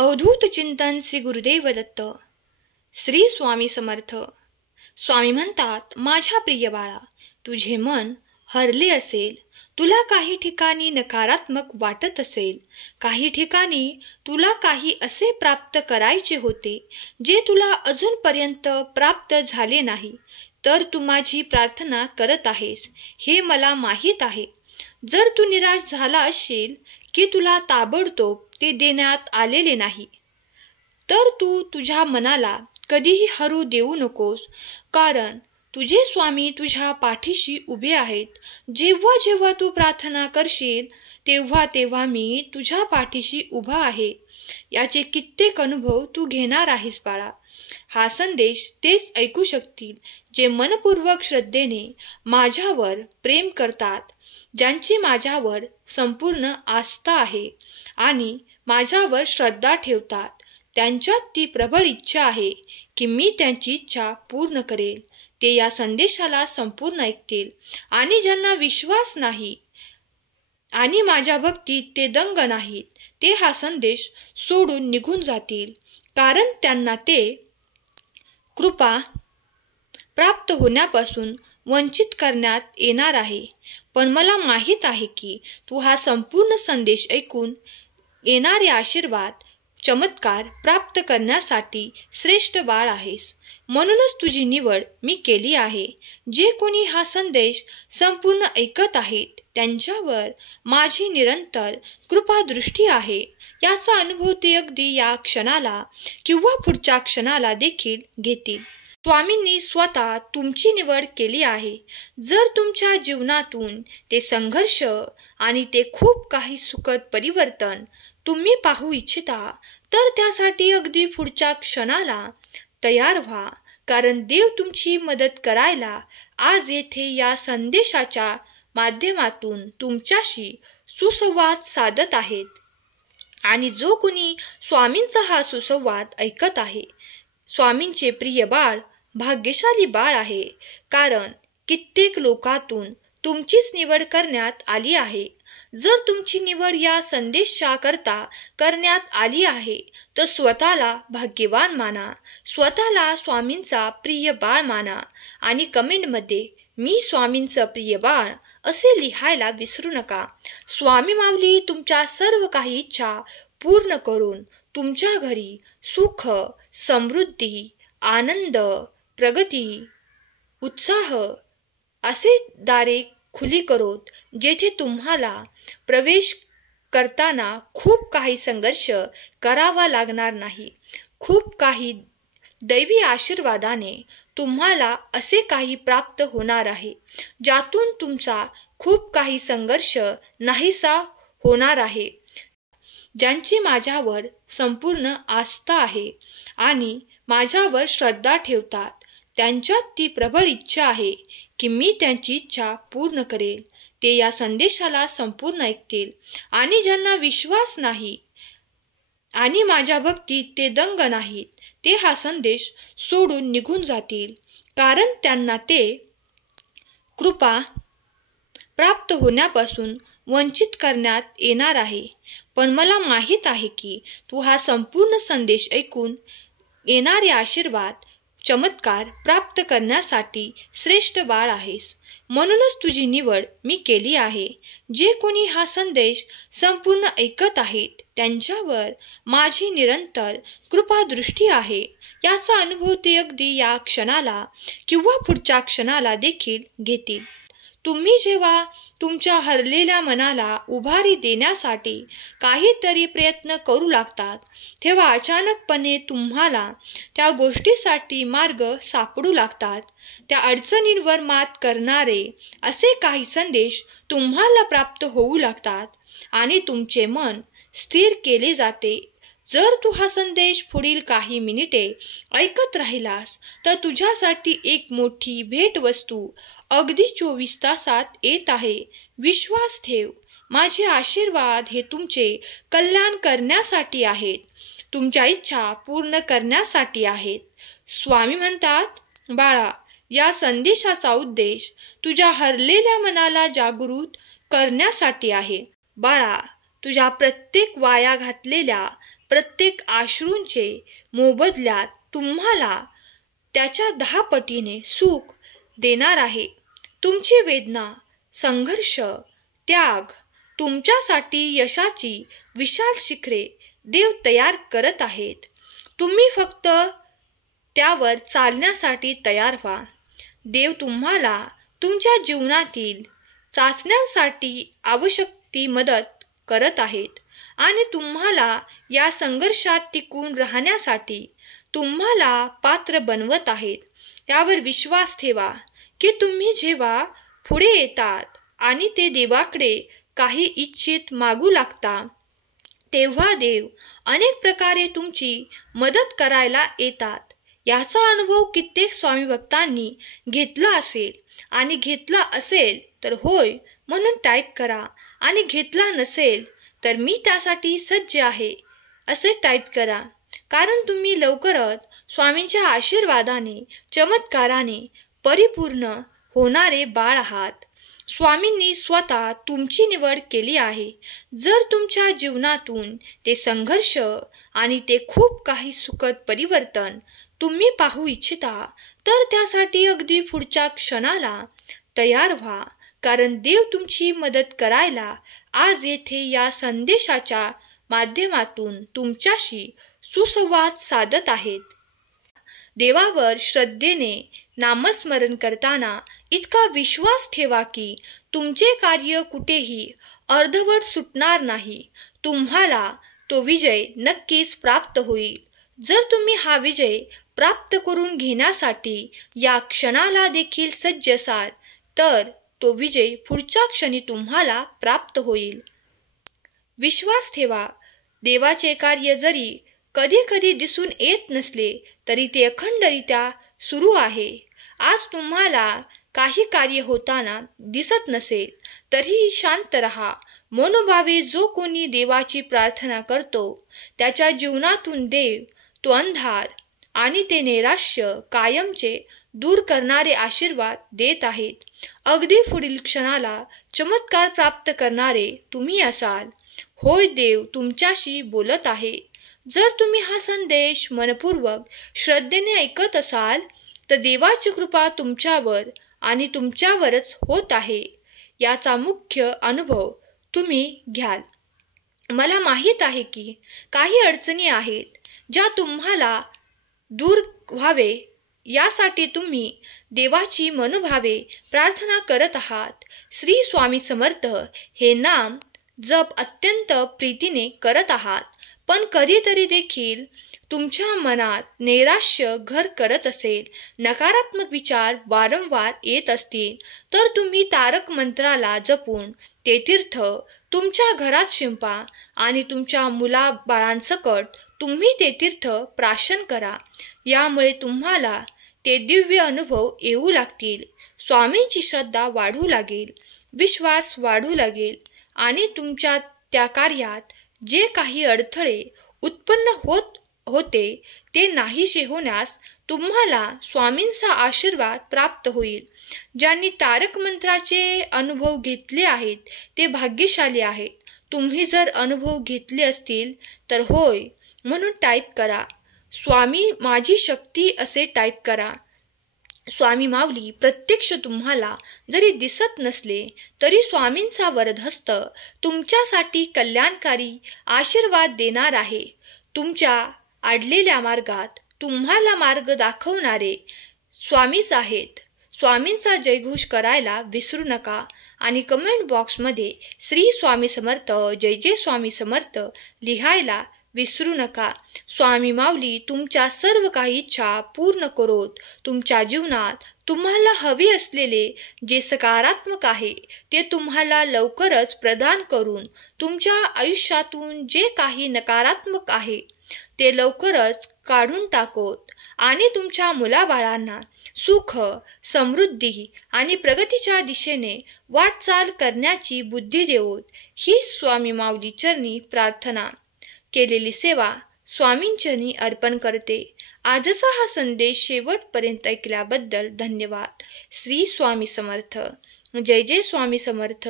अवधूत चिंतन श्री गुरुदेव दत्त. श्री स्वामी समर्थ. स्वामी म्हणतात, माझ्या प्रिय बाळा, तुझे मन हरले असेल, तुला काही ठिकाणी नकारात्मक वाटत असेल, काही ठिकाणी तुला काही असे प्राप्त करायचे होते जे तुला अजूनपर्यंत प्राप्त झाले नाही, तर तू माझी प्रार्थना करत आहेस हे मला माहीत आहे. जर तू निराश झाला असशील की तुला ताबडतोब ते देण्यात आलेले नाही, तर तू तुझ्या मनाला कधीही हरू देऊ नकोस, कारण तुझे स्वामी तुझ्या पाठीशी उभे आहेत. जेव्हा जेव्हा तू प्रार्थना करशील तेव्हा तेव्हा मी तुझ्या पाठीशी उभा आहे. याचे कित्येक अनुभव तू घेणार आहेस बाळा. हा संदेश तेच ऐकू शकतील जे मनपूर्वक श्रद्धेने माझ्यावर प्रेम करतात, ज्यांची माझ्यावर संपूर्ण आस्था आहे आणि माझ्यावर श्रद्धा ठेवतात. त्यांच्यात ती प्रबळ इच्छा आहे की मी त्यांची इच्छा पूर्ण करेल. ते या संदेशाला संपूर्ण ऐकतील आणि ज्यांना विश्वास नाही आणि माझ्या भक्तीत ते दंग नाहीत, ते हा संदेश सोडून निघून जातील, कारण त्यांना ते कृपा प्राप्त होण्यापासून वंचित करण्यात येणार आहे. पण मला माहीत आहे की तू हा संपूर्ण संदेश ऐकून येणारे आशीर्वाद, चमत्कार प्राप्त करण्यासाठी श्रेष्ठ बाळ आहेस. म्हणूनच तुझी निवड मी केली आहे. जे कोणी हा संदेश संपूर्ण ऐकत आहेत त्यांच्यावर माझी निरंतर कृपादृष्टी आहे. याचा अनुभव ते अगदी या क्षणाला किंवा पुढच्या क्षणाला देखील घेतील. स्वामींनी स्वतः तुमची निवड केली आहे. जर तुमच्या जीवनातून ते संघर्ष आणि ते खूप काही सुखद परिवर्तन तुम्ही पाहू इच्छिता, तर त्यासाठी अगदी पुढच्या क्षणाला तयार व्हा, कारण देव तुमची मदत करायला आज येथे या संदेशाच्या माध्यमातून तुमच्याशी सुसंवाद साधत आहेत. आणि जो कोणी स्वामींचा हा सुसंवाद ऐकत आहे, स्वामींचे प्रिय बाळ भाग्यशाली बाळ आहे, कारण कित्येक लोकांतून तुमचीच निवड करण्यात आली आहे. जर तुमची निवड या संदेशाकरता करण्यात आली आहे तर स्वतःला भाग्यवान माना, स्वतःला स्वामींचा प्रिय बाळ माना आणि कमेंटमध्ये मी स्वामींचं प्रिय बाळ असे लिहायला विसरू नका. स्वामी माऊली तुमच्या सर्व काही इच्छा पूर्ण करून तुमच्या घरी सुख, समृद्धी, आनंद, प्रगती, उत्साह असे दारे खुली करोत, जेथे तुम्हाला प्रवेश करताना खूप काही संघर्ष करावा लागणार नाही. खूप काही दैवी आशीर्वादाने तुम्हाला असे काही प्राप्त होणार आहे ज्यातून तुमचा खूप काही संघर्ष नाहीसा होणार आहे. ज्यांची माझ्यावर संपूर्ण आस्था आहे आणि माझ्यावर श्रद्धा ठेवतात, त्यांच्यात ती प्रबळ इच्छा आहे की मी त्यांची इच्छा पूर्ण करेल. ते या संदेशाला संपूर्ण ऐकतील आणि ज्यांना विश्वास नाही आणि माझ्या भक्तीत ते दंग नाहीत, ते हा संदेश सोडून निघून जातील, कारण त्यांना ते कृपा प्राप्त होण्यापासून वंचित करण्यात येणार आहे. पण मला माहीत आहे की तू हा संपूर्ण संदेश ऐकून येणारे आशीर्वाद, चमत्कार प्राप्त करण्यासाठी श्रेष्ठ बाळ आहेस. म्हणूनच तुझी निवड मी केली आहे. जे कोणी हा संदेश संपूर्ण ऐकत आहेत त्यांच्यावर माझी निरंतर कृपादृष्टी आहे. याचा अनुभव ते अगदी या क्षणाला किंवा पुढच्या क्षणाला देखील घेतील. तुम्ही जेव्हा तुमच्या हरलेल्या मनाला उभारी देण्यासाठी काहीतरी प्रयत्न करू लागतात, तेव्हा अचानकपणे तुम्हाला त्या गोष्टीसाठी मार्ग सापडू लागतात. त्या अडचणींवर मात करणारे असे काही संदेश तुम्हाला प्राप्त होऊ लागतात आणि तुमचे मन स्थिर केले जाते. जर तू हा संदेश पुढील काही मिनिटे ऐकत राहिलास तर तुझ्यासाठी एक मोठी भेटवस्तू अगदी 24 तासात येत आहे. विश्वास ठेव, माझे आशीर्वाद हे तुमचे कल्याण करण्यासाठी आहेत, तुमच्या इच्छा पूर्ण करण्यासाठी आहेत. स्वामी म्हणतात, बाळा, या संदेशाचा उद्देश तुझ्या हरलेल्या मनाला जागृत करण्यासाठी आहे. बाळा, तुझ्या प्रत्येक वाया घातलेल्या प्रत्येक अश्रूंचे मोबदल्यात तुम्हाला त्याच्या 10 पटीने सुख देणार आहे. तुमची वेदना, संघर्ष, त्याग, तुमच्यासाठी यशाची विशाल शिखरे देव तयार करत आहेत. तुम्ही फक्त त्यावर चालण्यासाठी तयार व्हा. देव तुम्हाला तुमच्या जीवनातील चाचण्यांसाठी आवश्यक ती मदत करत आहेत आणि तुम्हाला या संघर्षात टिकून राहण्यासाठी तुम्हाला पात्र बनवत आहेत. यावर विश्वास ठेवा की तुम्ही जेव्हा पुढे येतात आणि ते देवाकडे काही इच्छित मागू लागता, तेव्हा देव अनेक प्रकारे तुमची मदत करायला येतात. याचा अनुभव कित्येक स्वामी भक्तांनी घेतला असेल आणि घेतला असेल तर होय म्हणून टाईप करा आणि घेतला नसेल तर मी त्यासाठी सज्ज आहे असे टाईप करा. कारण तुम्ही लवकरच स्वामींच्या आशीर्वादाने, चमत्काराने परिपूर्ण होणारे बाळ आहात. स्वामींनी स्वतः तुमची निवड केली आहे. जर तुमच्या जीवनातून ते संघर्ष आणि ते खूप काही सुखद परिवर्तन तुम्ही पाहू इच्छिता तर त्यासाठी अगदी पुढच्या क्षणाला तयार व्हा. कारण देव तुमची मदत करायला आज येथे या संदेशाच्या माध्यमातून तुमच्याशी सुसंवाद साधत आहेत. देवावर श्रद्धेने नामस्मरण करताना इतका विश्वास ठेवा की तुमचे कार्य कुठेही अर्धवट सुटणार नाही. तुम्हाला तो विजय नक्कीच प्राप्त होईल. जर तुम्ही हा विजय प्राप्त करून घेण्यासाठी या क्षणाला देखील सज्ज असाल तर तो विजय पुढच्या क्षणी तुम्हाला प्राप्त होईल. विश्वास ठेवा. देवाचे कार्य जरी कधी कधी दिसून येत नसले तरी ते अखंडरित्या सुरू आहे. आज तुम्हाला काही कार्य होताना दिसत नसेल तरीही शांत रहा. मनोभावे जो कोणी देवाची प्रार्थना करतो त्याच्या जीवनातून देव तो अंधार आणि ते नैराश्य कायमचे दूर करणारे आशीर्वाद देत आहेत. अगदी पुढील क्षणाला चमत्कार प्राप्त करणारे तुम्ही असाल. होय, देव तुमच्याशी बोलत आहे. जर तुम्ही हा संदेश मनपूर्वक श्रद्धेने ऐकत असाल तर देवाची कृपा तुमच्यावर आणि तुमच्यावरच होत आहे याचा मुख्य अनुभव तुम्ही घ्याल. मला माहीत आहे की काही अडचणी आहेत ज्या तुम्हाला दूर व्हावे यासाठी तुम्ही देवाची मनोभावे प्रार्थना करत आहात. श्री स्वामी समर्थ हे नाम जप अत्यंत प्रीतीने करत आहात. पण कधीतरी देखील तुमच्या मनात नैराश्य घर करत असेल, नकारात्मक विचार वारंवार येत असतील तर तुम्ही तारक मंत्राला जपून ते तीर्थ तुमच्या घरात शिंपा आणि तुमच्या मुलाबाळांसकट तुम्ही ते तीर्थ प्राशन करा. यामुळे तुम्हाला ते दिव्य अनुभव येऊ लागतील. स्वामींची श्रद्धा वाढू लागेल, विश्वास वाढू लागेल आणि तुमच्या त्या कार्यात जे काही अडथळे उत्पन्न होते ते नाहीसे होण्यास तुम्हाला स्वामींचा आशीर्वाद प्राप्त होईल. ज्यांनी तारक मंत्राचे अनुभव घेतले आहेत ते भाग्यशाली आहेत. तुम्ही जर अनुभव घेतले असतील तर होय म्हणून टाईप करा. स्वामी माझी शक्ती असे टाईप करा. स्वामी माऊली प्रत्यक्ष तुम्हाला जरी दिसत नसले तरी स्वामींचा वरदहस्त तुमच्यासाठी कल्याणकारी आशीर्वाद देणार आहे. तुमच्या अडलेल्या मार्गात तुम्हाला मार्ग दाखवणारे स्वामीच आहेत. स्वामींचा जयघोष करायला विसरू नका आणि कमेंट बॉक्समध्ये श्री स्वामी समर्थ, जय जय स्वामी समर्थ लिहायला विसरू नका. स्वामी माऊली तुमच्या सर्व काही इच्छा पूर्ण करोत. तुमच्या जीवनात तुम्हाला हवे असलेले जे सकारात्मक आहे ते तुम्हाला लवकरच प्रदान करून तुमच्या आयुष्यातून जे काही नकारात्मक आहे ते लवकरच काढून टाकोत आणि तुमच्या मुलाबाळांना सुख, समृद्धी आणि प्रगतीच्या दिशेने वाटचाल करण्याची बुद्धी देवोत. ही स्वामी माऊली चरणी प्रार्थना. केलेली सेवा स्वामींचरणी अर्पण करते. आजचा हा संदेश शेवटपर्यंत ऐकल्याबद्दल धन्यवाद. श्री स्वामी समर्थ. जय जय स्वामी समर्थ.